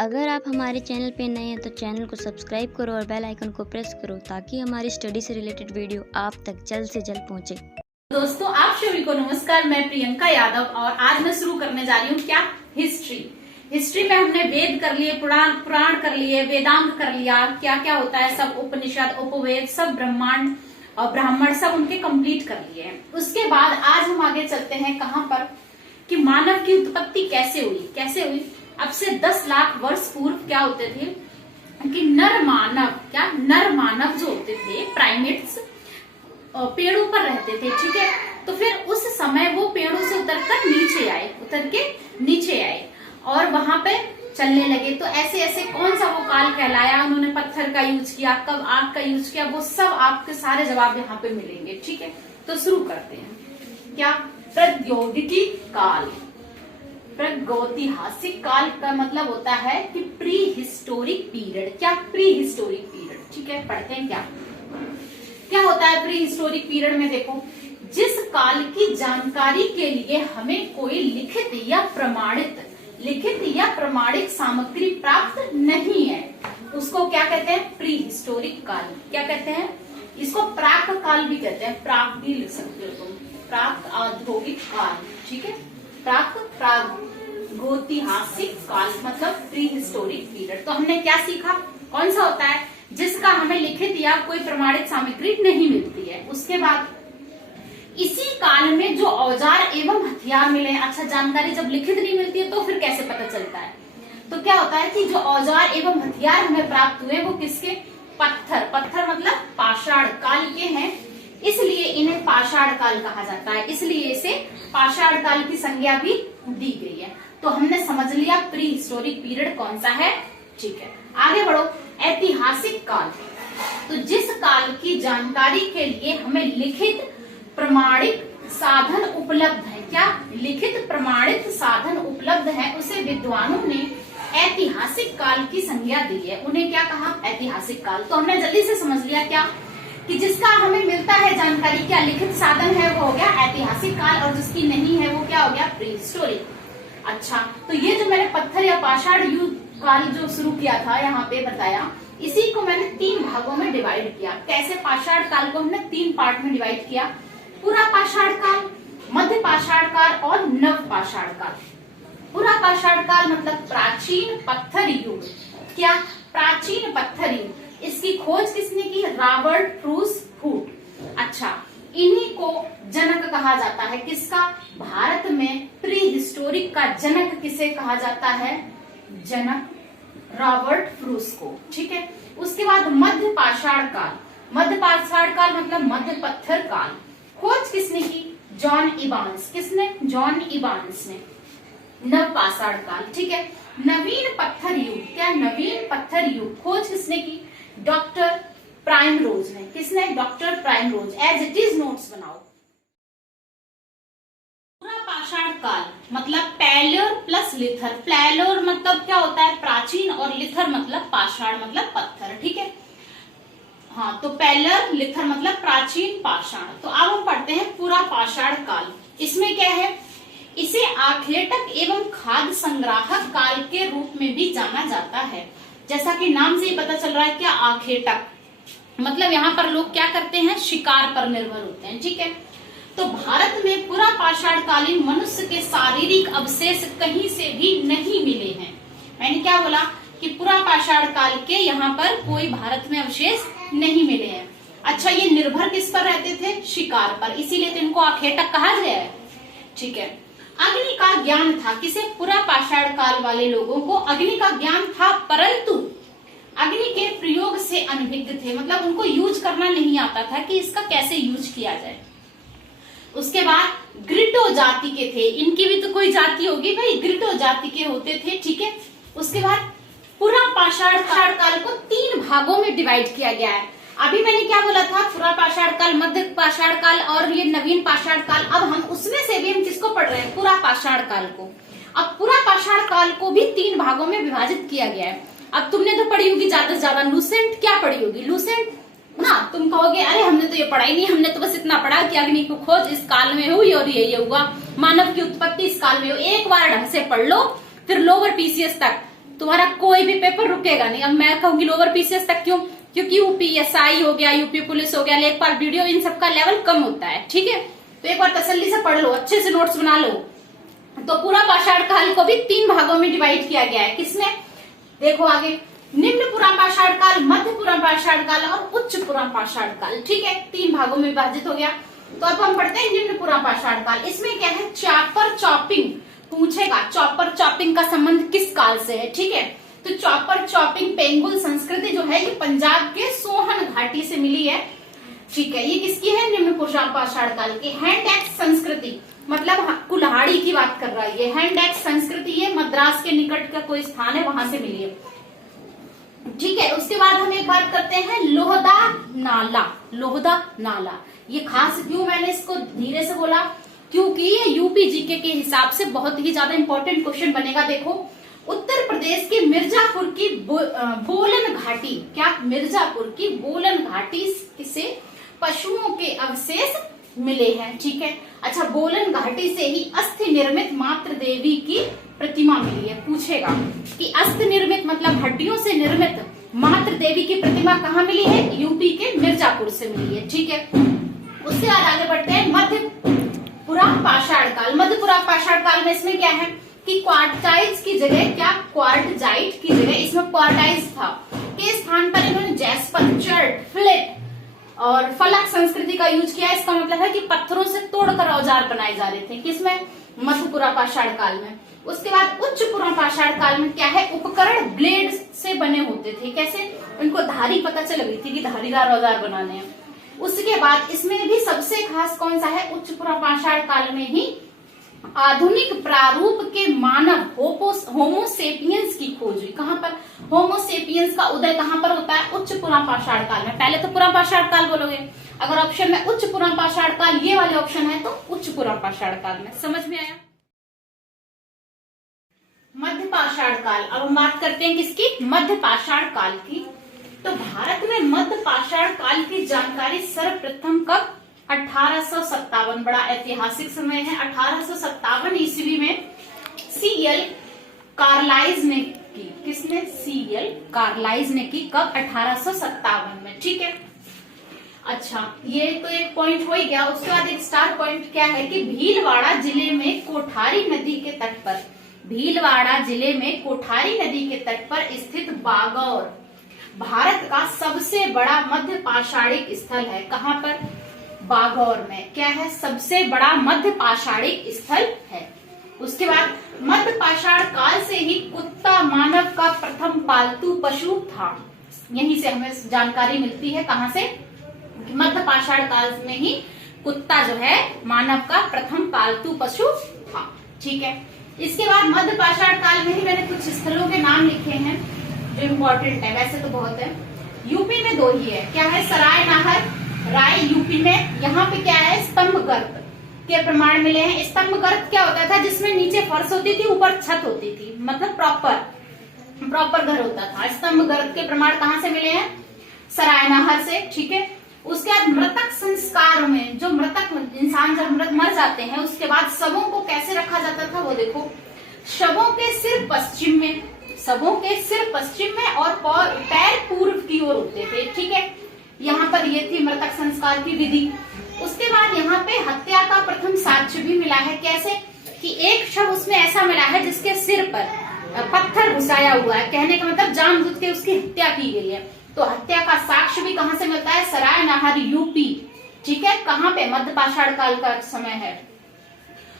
अगर आप हमारे चैनल पे नए हैं तो चैनल को सब्सक्राइब करो और बेल आइकन को प्रेस करो ताकि हमारी स्टडी से रिलेटेड वीडियो आप तक जल्द से जल्द पहुंचे। दोस्तों, आप सभी को नमस्कार। मैं प्रियंका यादव और आज मैं शुरू करने जा रही हूँ क्या, हिस्ट्री में हमने वेद कर लिए, पुराण कर लिए, वेदांग कर लिया, क्या क्या होता है सब, उपनिषद, उपवेद, सब ब्रह्मांड और ब्राह्मण सब उनके कंप्लीट कर लिए हैं। उसके बाद आज हम आगे चलते हैं कहाँ पर कि मानव की उत्पत्ति कैसे हुई। अब से 10 लाख वर्ष पूर्व क्या होते थे कि नर मानव जो होते थे, प्राइमेट्स, पेड़ों पर रहते थे। ठीक है, तो फिर उस समय वो पेड़ों से उतर के नीचे आए और वहां पे चलने लगे। तो ऐसे ऐसे कौन सा वो काल कहलाया, उन्होंने पत्थर का यूज किया, कब आग का यूज किया, वो सब आपके सारे जवाब यहाँ पे मिलेंगे। ठीक है, तो शुरू करते हैं। क्या, प्रौद्योगिकी काल। प्रागैतिहासिक काल का मतलब होता है कि प्री हिस्टोरिक पीरियड। क्या, प्री हिस्टोरिक पीरियड। ठीक है, पढ़ते हैं क्या होता है प्री हिस्टोरिक पीरियड में। देखो, जिस काल की जानकारी के लिए हमें कोई लिखित या प्रमाणित सामग्री प्राप्त नहीं है, उसको क्या कहते हैं, प्री हिस्टोरिक काल। क्या कहते हैं इसको, प्राक काल भी कहते हैं, प्राक भी लिख सकते हो तुम, प्राक औद्योगिक काल। ठीक है, प्रागैतिहासिक काल मतलब प्री हिस्टोरिक पीरियड। तो हमने क्या सीखा, कौन सा होता है, जिसका हमें लिखित या कोई प्रमाणित सामग्री नहीं मिलती है। उसके बाद इसी काल में जो औजार एवं हथियार मिले। अच्छा, जानकारी जब लिखित नहीं मिलती है तो फिर कैसे पता चलता है, तो क्या होता है कि जो औजार एवं हथियार हमें प्राप्त हुए वो किसके, पत्थर मतलब पाषाण काल के हैं, इसलिए इन्हें पाषाण काल कहा जाता है, इसलिए इसे पाषाण काल की संज्ञा भी दी गई है। तो हमने समझ लिया प्री हिस्टोरिक पीरियड कौन सा है। ठीक है, आगे बढ़ो। ऐतिहासिक काल, तो जिस काल की जानकारी के लिए हमें लिखित प्रमाणिक साधन उपलब्ध है। क्या, लिखित प्रमाणित साधन उपलब्ध है, उसे विद्वानों ने ऐतिहासिक काल की संज्ञा दी है। उन्हें क्या कहा, ऐतिहासिक काल। तो हमने जल्दी से समझ लिया क्या, कि जिसका हमें मिलता है जानकारी, क्या लिखित साधन है, वो हो गया ऐतिहासिक काल, और जिसकी नहीं है वो क्या हो गया, प्री हिस्टोरिक। अच्छा, तो ये जो मैंने पत्थर या पाषाण युग काल जो शुरू किया था यहाँ पे बताया, इसी को मैंने 3 भागों में डिवाइड किया। कैसे, पाषाण काल को हमने 3 पार्ट में डिवाइड किया, पूरा पाषाण काल, मध्य पाषाण काल और नव पाषाण काल। पूरा पाषाण काल मतलब प्राचीन पत्थर युग। क्या, प्राचीन पत्थर युग, इसकी खोज किसने की, रॉबर्ट ब्रूस हुट। अच्छा, इन्हीं को जनक कहा जाता है, किसका, भारत में प्री हिस्टोरिक का जनक किसे कहा जाता है, जनक रॉबर्ट ब्रूस को। ठीक है, उसके बाद मध्य पाषाण काल मतलब मध्य पत्थर काल, खोज किसने की, जॉन इवांस। किसने, जॉन इवांस ने। नव पाषाण काल। ठीक है, नवीन पत्थर युग। क्या, नवीन पत्थर युग, खोज किसने की, डॉक्टर प्राइमरोज ने। किसने, doctor Primrose. As it is notes बनाओ। पूरा पाषाण काल मतलब पैल्योर प्लस लिथर। पैल्योर मतलब क्या होता है, प्राचीन, और लिथर मतलब पाषाण मतलब पत्थर। ठीक है, हाँ, तो पैल्योर लिथर मतलब प्राचीन, पाषाण। तो अब हम पढ़ते हैं पूरा पाषाण काल। इसमें क्या है, इसे आखेटक एवं खाद्य संग्राहक काल के रूप में भी जाना जाता है। जैसा कि नाम से ही पता चल रहा है, क्या, आखेटक मतलब यहाँ पर लोग क्या करते हैं, शिकार पर निर्भर होते हैं। ठीक है, तो भारत में पूरा पाषाण कालीन मनुष्य के शारीरिक अवशेष कहीं से भी नहीं मिले हैं। मैंने क्या बोला कि पूरा पाषाण काल के यहाँ पर कोई भारत में अवशेष नहीं मिले हैं। अच्छा, ये निर्भर किस पर रहते थे, शिकार पर, इसीलिए तो इनको आखेटक कहा गया है। ठीक है, अग्नि का ज्ञान था, किसे, पूरा पाषाण काल वाले लोगों को अग्नि का ज्ञान था, परंतु अग्नि के प्रयोग से अनभिज्ञ थे, मतलब उनको यूज करना नहीं आता था कि इसका कैसे यूज किया जाए। उसके बाद ग्रिटो जाति के थे, इनकी भी तो कोई जाति होगी भाई, ग्रिटो जाति के होते थे। ठीक है, उसके बाद पूरा पाषाण काल को 3 भागों में डिवाइड किया गया है। अभी मैंने क्या बोला था, पूरा पाषाण काल, मध्य पाषाण काल और ये नवीन पाषाण काल। अब हम उसमें से भी हम किसको पढ़ रहे हैं, पूरा पाषाण काल को। अब पूरा पाषाण काल को भी 3 भागों में विभाजित किया गया है। अब तुमने तो पढ़ी होगी ज्यादा से ज्यादा लूसेंट। क्या पढ़ी होगी, लूसेंट ना। तुम कहोगे अरे हमने तो ये पढ़ा ही नहीं, हमने तो बस इतना पढ़ा कि अग्नि की खोज इस काल में हुई और ये हुआ, मानव की उत्पत्ति इस काल में हुई। एक बार ढंग से पढ़ लो, फिर लोअर पीसीएस तक तुम्हारा कोई भी पेपर रुकेगा नहीं। अब मैं कहूंगी लोअर पीसीएस तक, क्यों? क्योंकि यूपीएसआई हो गया, यूपी पुलिस हो गया, लेखपाल वीडियो, इन सबका लेवल कम होता है। ठीक है, तो एक बार तसल्ली से पढ़ लो, अच्छे से नोट्स बना लो। तो पूरा पाषाण काल को भी 3 भागों में डिवाइड किया गया है। किसने? देखो आगे, निम्न पुरा पाषाण काल, मध्य पुरा पाषाण काल और उच्च पुरा पाषाण काल। ठीक है, 3 भागों में विभाजित हो गया। तो अब हम पढ़ते हैं निम्न पुरा पाषाण काल। इसमें क्या है? चॉपर चॉपिंग पूछेगा। चॉपर चॉपिंग का संबंध किस काल से है? ठीक है, तो चॉपर चॉपिंग पेंगुल संस्कृति जो है ये पंजाब के सोहन घाटी से मिली है। ठीक है, ये किसकी है? निम्न पुरा पाषाण काल की। हैंड एक्स संस्कृति मतलब कुल्हाड़ी की बात कर रहा है ये। हैंड एक्स संस्कृति ये मद्रास के निकट का कोई स्थान है, वहां से मिली है। ठीक है, उसके बाद हम एक बात करते हैं लोहदा नाला। लोहदा नाला ये खास क्यों मैंने इसको धीरे से बोला? क्योंकि ये यूपी जीके के हिसाब से बहुत ही ज्यादा इंपॉर्टेंट क्वेश्चन बनेगा। देखो, उत्तर प्रदेश के मिर्जापुर की बोलन घाटी, क्या? मिर्जापुर की बोलन घाटी से पशुओं के अवशेष मिले हैं। ठीक है, अच्छा, बोलन घाटी से ही अस्थि निर्मित मातृ देवी की प्रतिमा मिली है। पूछेगा कि अस्थि निर्मित मतलब हड्डियों से निर्मित मातृ देवी की प्रतिमा कहाँ मिली है? यूपी के मिर्जापुर से मिली है। ठीक है, उसके बाद आगे बढ़ते हैं मध्य पुरा पाषाण काल। मध्य पुरा पाषाण काल में इसमें क्या है कि क्वार्टाइज की जगह, क्या? क्वार्टजाइट की जगह इसमें क्वार्टाइज था के स्थान पर इन्होंने जैस्पर, चर्ट, फ्लेट और फलक संस्कृति का यूज किया। इसका मतलब है कि पत्थरों से तोड़कर औजार बनाए जा रहे थे। किसमें? मध्य पुरा पाषाण काल में। उसके बाद उच्च पुरा पाषाण काल में क्या है? उपकरण ब्लेड से बने होते थे। कैसे? उनको धारी पता चल गई थी कि धारीदार औजार बनाने हैं। उसके बाद इसमें भी सबसे खास कौन सा है? उच्च पुरा पाषाण काल में ही आधुनिक प्रारूप के मानव होमोसेपियंस की खोज हुई। कहां पर? होमोसेपियंस का उदय कहां पर होता है? उच्च पुरा पाषाण काल में। पहले तो पुरा पाषाण काल बोलोगे, अगर ऑप्शन में उच्च पुरा पाषाण काल ये वाले ऑप्शन है तो उच्च पुरा पाषाण काल में। समझ में आया? मध्य पाषाण काल। अब हम बात करते हैं किसकी? मध्य पाषाण काल की। तो भारत में मध्य पाषाण काल की जानकारी सर्वप्रथम कब? 1857। बड़ा ऐतिहासिक समय है। 1857 ईस्वी में सीएल कार्लाइज ने की। किसने? सीएल कार्लाइज ने की। कब? 1857 में। ठीक है, अच्छा, ये तो एक पॉइंट हो ही गया। उसके बाद एक स्टार पॉइंट क्या है कि भीलवाड़ा जिले में कोठारी नदी के तट पर, भीलवाड़ा जिले में कोठारी नदी के तट पर स्थित बागौर भारत का सबसे बड़ा मध्य पाषाणिक स्थल है। कहां पर? बागौर में। क्या है? सबसे बड़ा मध्य पाषाणिक स्थल है। उसके बाद मध्य पाषाण काल से ही कुत्ता मानव का प्रथम पालतू पशु था। यहीं से हमें जानकारी मिलती है। कहां से? मध्य पाषाण काल में ही कुत्ता जो है मानव का प्रथम पालतू पशु था। ठीक है, इसके बाद मध्य पाषाण काल में ही मैंने कुछ स्थलों के नाम लिखे हैं जो इम्पोर्टेंट है। वैसे तो बहुत है। यूपी में 2 ही है। क्या है? सराय नाहर राय यूपी में। यहाँ पे क्या है? स्तंभ गर्त के प्रमाण मिले हैं। स्तंभ गर्त क्या होता था? जिसमें नीचे फर्श होती थी, ऊपर छत होती थी, मतलब प्रॉपर घर होता था। स्तंभ गर्त के प्रमाण कहाँ से मिले हैं? सराय नाहर से। ठीक है, उसके बाद मृतक संस्कार में, जो मृतक इंसान जब मर जाते हैं उसके बाद शवों को कैसे रखा जाता था वो देखो। शवों के सिर पश्चिम में, शवों के सिर पश्चिम में और पैर पूर्व की ओर होते थे। ठीक है, यहाँ पर ये थी मृतक संस्कार की विधि। उसके बाद यहाँ पे हत्या का प्रथम साक्ष्य भी मिला है। कैसे? कि एक शव उसमें ऐसा मिला है जिसके सिर पर पत्थर घुसाया हुआ है। कहने का मतलब जानबूझ के उसकी हत्या की गई है। तो हत्या का साक्ष्य भी कहाँ से मिलता है? सराय नाहर यूपी। ठीक है, कहाँ पे? मध्य पाषाण काल का समय है।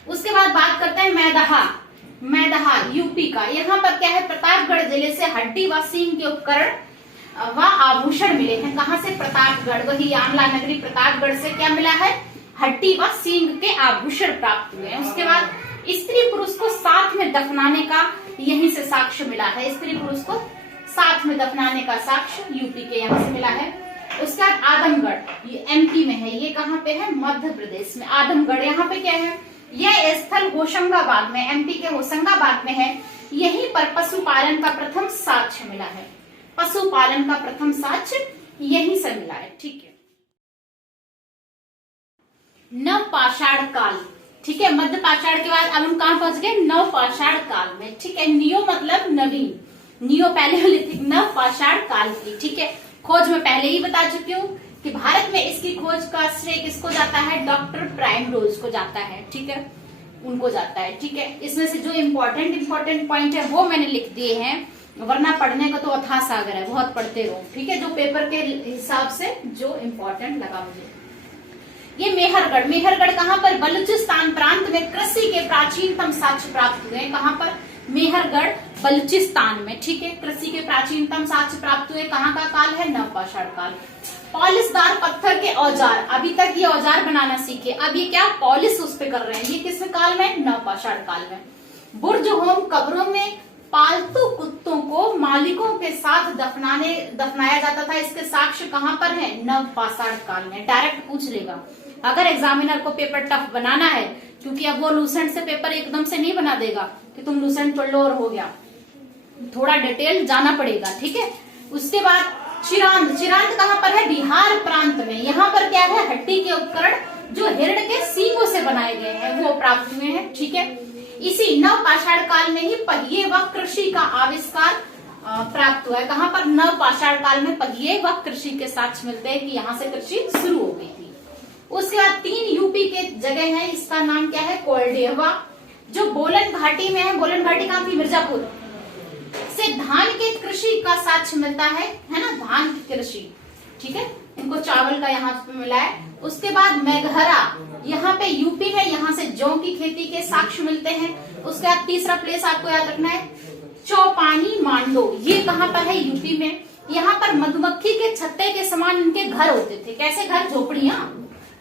उसके बाद बात करते हैं मैदहा यूपी का। यहाँ पर क्या है? प्रतापगढ़ जिले से हड्डी व सींग के उपकरण व आभूषण मिले हैं। कहाँ से? प्रतापगढ़, वही आमला नगरी प्रतापगढ़ से क्या मिला है? हड्डी व सींग के आभूषण प्राप्त हुए हैं। उसके बाद स्त्री पुरुष को साथ में दफनाने का यहीं से साक्ष्य मिला है। स्त्री पुरुष को साथ में दफनाने का साक्ष्य यूपी के यहाँ से मिला है। उसके बाद आदमगढ़, ये एमपी में है। ये कहाँ पे है? मध्य प्रदेश में। आदमगढ़ यहाँ पे क्या है? यह स्थल होशंगाबाद में, एमपी के होशंगाबाद में है। यहीं पर पशुपालन का प्रथम साक्ष्य मिला है। पशुपालन का प्रथम साक्ष्य यहीं से मिला है। ठीक है, नवपाषाण काल। ठीक है, मध्य पाषाण के बाद अब हम कहाँ पहुंच गए? नवपाषाण काल में। ठीक है, नियो मतलब नवीन। नियोपैलियोलिथिक नव पाषाण काल की। ठीक है, खोज में पहले ही बता चुकी हूँ कि भारत में इसकी खोज का श्रेय किसको जाता है, डॉक्टर प्राइमरोज को जाता है। ठीक है, उनको जाता है। ठीक है, इसमें से जो इम्पोर्टेंट पॉइंट है वो मैंने लिख दिए हैं, वरना पढ़ने का तो अथाह सागर है, बहुत पढ़ते रहो। ठीक है, जो पेपर के हिसाब से जो इम्पोर्टेंट लगा मुझे। ये मेहरगढ़ कहाँ पर, बलूचिस्तान प्रांत में कृषि के प्राचीनतम साक्ष्य प्राप्त हुए। कहाँ पर, मेहरगढ़ बलूचिस्तान में। ठीक है, कृषि के प्राचीनतम साक्ष्य प्राप्त हुए। कहाँ का काल है, नवपाषाण काल। पॉलिशदार पत्थर के औजार, अभी तक ये औजार बनाना सीखे, अब ये क्या पॉलिश उस पे कर रहे हैं, ये किस काल में, नवपाषाण काल में। बुर्ज होम, कब्रों में पालतू कुत्तों को मालिकों के साथ दफनाया जाता था, इसके साक्ष्य कहाँ पर है, नवपाषाण काल में। डायरेक्ट पूछ लेगा अगर एग्जामिनर को पेपर टफ बनाना है, क्योंकि अब वो लूसेंट से पेपर एकदम से नहीं बना देगा कि तुम लूसेंट पढ़ लो और हो गया, थोड़ा डिटेल जाना पड़ेगा। ठीक है, उसके बाद चिरांद कहाँ पर है, बिहार प्रांत में। यहाँ पर क्या है, हड्डी के उपकरण जो हिरण के सींगों से बनाए गए हैं वो प्राप्त हुए हैं। ठीक है, इसी नवपाषाण काल में ही पहिए व कृषि का आविष्कार प्राप्त हुआ है। कहाँ पर, नवपाषाण काल में पहिए व कृषि के साक्ष्य मिलते हैं कि यहाँ से कृषि शुरू हो गई थी। उसके बाद 3 यूपी के जगह है, इसका नाम क्या है, कोलडेहवा, जो बोलन घाटी में है। बोलन घाटी कहाँ थी, मिर्जापुर से धान के कृषि का साक्ष्य मिलता है ना, धान की कृषि। ठीक है, इनको चावल का यहाँ पे मिला है। उसके बाद मेघहरा, यहाँ पे यूपी में, यहाँ से जौ की खेती के साक्ष्य मिलते हैं। उसके बाद तीसरा प्लेस आपको याद रखना है, चौपानी मांडो, ये कहाँ पर है, यूपी में। यहाँ पर मधुमक्खी के छत्ते के समान इनके घर होते थे, कैसे घर, झोपड़ियां।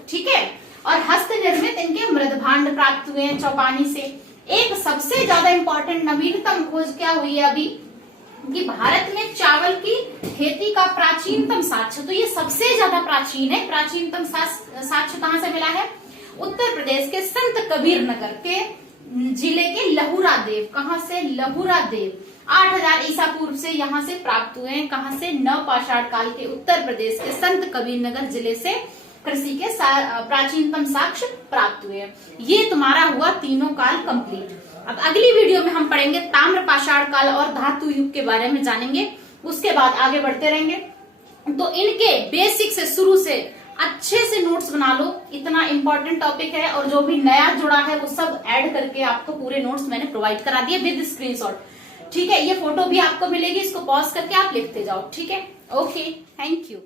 ठीक है, और हस्त निर्मित इनके मृदभांड प्राप्त हुए हैं चौपानी से। एक सबसे ज्यादा इंपॉर्टेंट नवीनतम खोज क्या हुई है अभी, कि भारत में चावल की खेती का प्राचीनतम साक्ष्य, तो ये सबसे ज्यादा प्राचीन है। प्राचीनतम साक्ष्य कहाँ से मिला है, उत्तर प्रदेश के संत कबीर नगर के जिले के लहुरा देव। कहाँ से, लहुरा देव 8000 ईसा पूर्व से यहाँ से प्राप्त हुए हैं। कहाँ से, नवपाषाण काल के उत्तर प्रदेश के संत कबीर नगर जिले से कृषि के प्राचीनतम साक्ष्य प्राप्त हुए। ये तुम्हारा हुआ तीनों काल कंप्लीट। अब अगली वीडियो में हम पढ़ेंगे ताम्रपाषाण काल और धातु युग के बारे में जानेंगे, उसके बाद आगे बढ़ते रहेंगे। तो इनके बेसिक से शुरू से अच्छे से नोट्स बना लो, इतना इंपॉर्टेंट टॉपिक है, और जो भी नया जुड़ा है वो सब ऐड करके आपको पूरे नोट्स मैंने प्रोवाइड करा दिए विद स्क्रीनशॉट। ठीक है, ये फोटो भी आपको मिलेगी, इसको पॉज करके आप लिखते जाओ। ठीक है, ओके, थैंक यू।